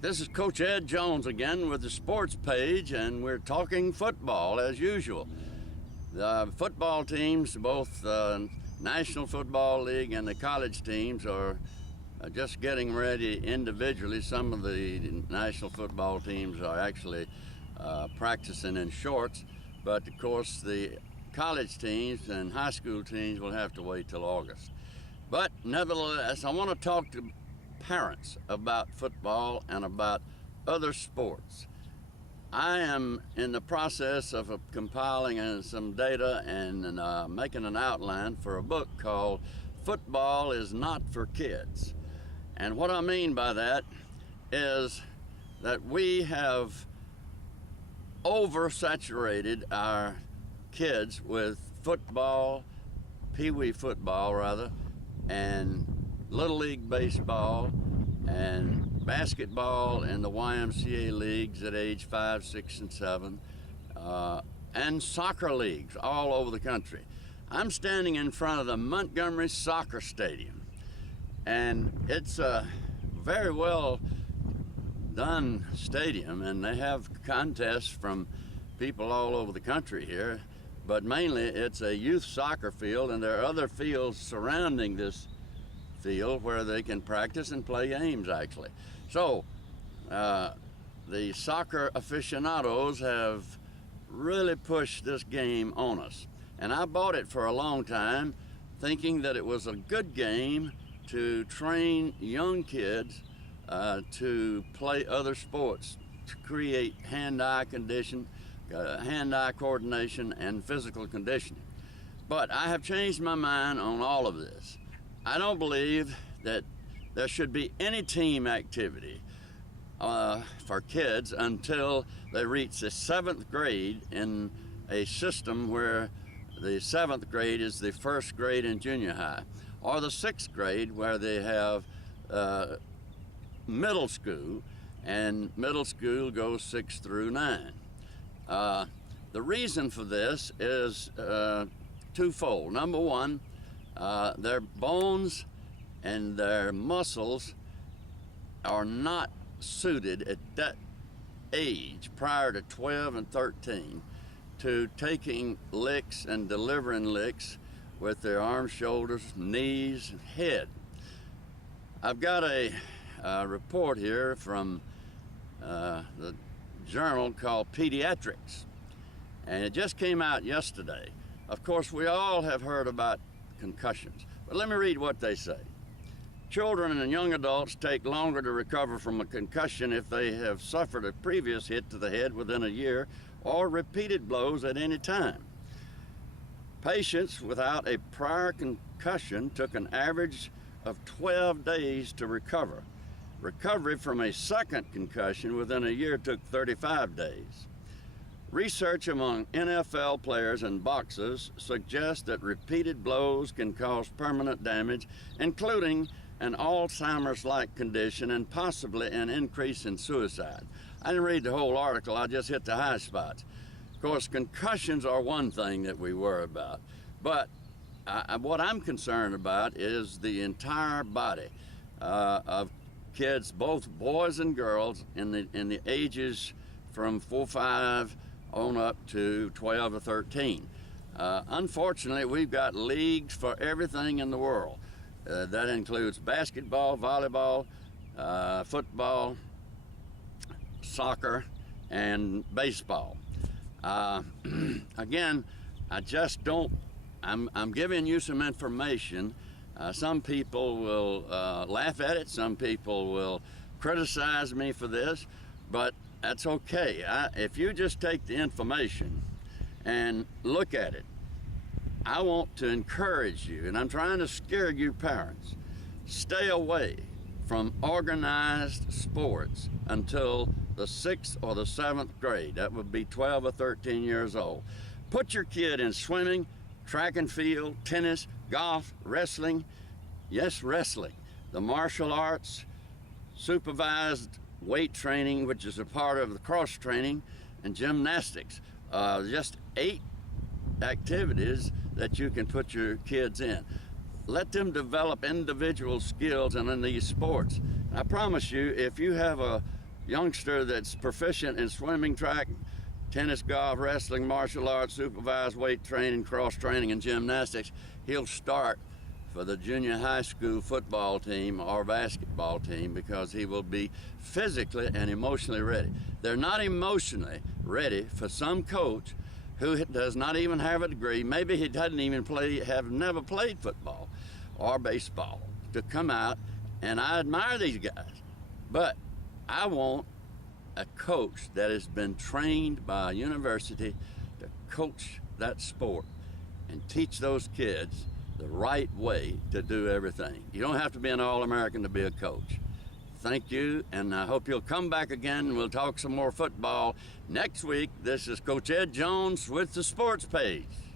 This is Coach Ed Jones again with the sports page, and we're talking football as usual. The football teams, both the National Football League and the college teams, are just getting ready individually. Some of the National Football teams are actually practicing in shorts, but of course the college teams and high school teams will have to wait till August. But nevertheless, I want to talk to parents about football and about other sports. I am in the process of compiling some data and making an outline for a book called Football is Not for Kids. And what I mean by that is that we have oversaturated our kids with football, pee-wee football rather, and Little League baseball and basketball in the YMCA leagues at age 5, 6, and 7, and soccer leagues all over the country. I'm standing in front of the Montgomery Soccer Stadium, and it's a very well done stadium, and they have contests from people all over the country here, but mainly it's a youth soccer field, and there are other fields surrounding this field where they can practice and play games actually. So the soccer aficionados have really pushed this game on us, and I bought it for a long time thinking that it was a good game to train young kids to play other sports, to create hand-eye hand-eye coordination and physical conditioning. But I have changed my mind on all of this. I don't believe that there should be any team activity for kids until they reach the 7th grade in a system where the 7th grade is the 1st grade in junior high, or the 6th grade where they have middle school, and middle school goes 6 through 9. The reason for this is twofold. Number one, their bones and their muscles are not suited at that age, prior to 12 and 13, to taking licks and delivering licks with their arms, shoulders, knees, and head. I've got a report here from the journal called Pediatrics, and it just came out yesterday. Of course, we all have heard about concussions, but let me read what they say. Children and young adults take longer to recover from a concussion if they have suffered a previous hit to the head within a year or repeated blows at any time. Patients without a prior concussion took an average of 12 days to recover. Recovery from a second concussion within a year took 35 days. Research among NFL players and boxers suggests that repeated blows can cause permanent damage, including an Alzheimer's-like condition and possibly an increase in suicide. I didn't read the whole article, I just hit the high spots. Of course, concussions are one thing that we worry about, but what I'm concerned about is the entire body of kids, both boys and girls, in the ages from 4, 5 on up to 12 or 13. Unfortunately, we've got leagues for everything in the world. That includes basketball, volleyball, football, soccer, and baseball. Again, I just don't, I'm giving you some information. Some people will laugh at it, some people will criticize me for this, but that's okay. If you just take the information and look at it, I want to encourage you, and I'm trying to scare you parents, stay away from organized sports until the 6th or the 7th grade. That would be 12 or 13 years old. Put your kid in swimming, track and field, tennis, golf, wrestling. Yes, wrestling. The martial arts, supervised weight training, which is a part of the cross training, and gymnastics. Just 8 activities that you can put your kids in. Let them develop individual skills and in these sports. I promise you, if you have youngster that's proficient in swimming, track, tennis, golf, wrestling, martial arts, supervised weight training, cross training, and gymnastics, he'll start for the junior high school football team or basketball team because he will be physically and emotionally ready. They're not emotionally ready for some coach who does not even have a degree. Maybe he doesn't even have never played football or baseball, to come out. And I admire these guys, but I want a coach that has been trained by a university to coach that sport and teach those kids the right way to do everything. You don't have to be an All-American to be a coach. Thank you, and I hope you'll come back again. We'll talk some more football next week. This is Coach Ed Jones with the Sports Page.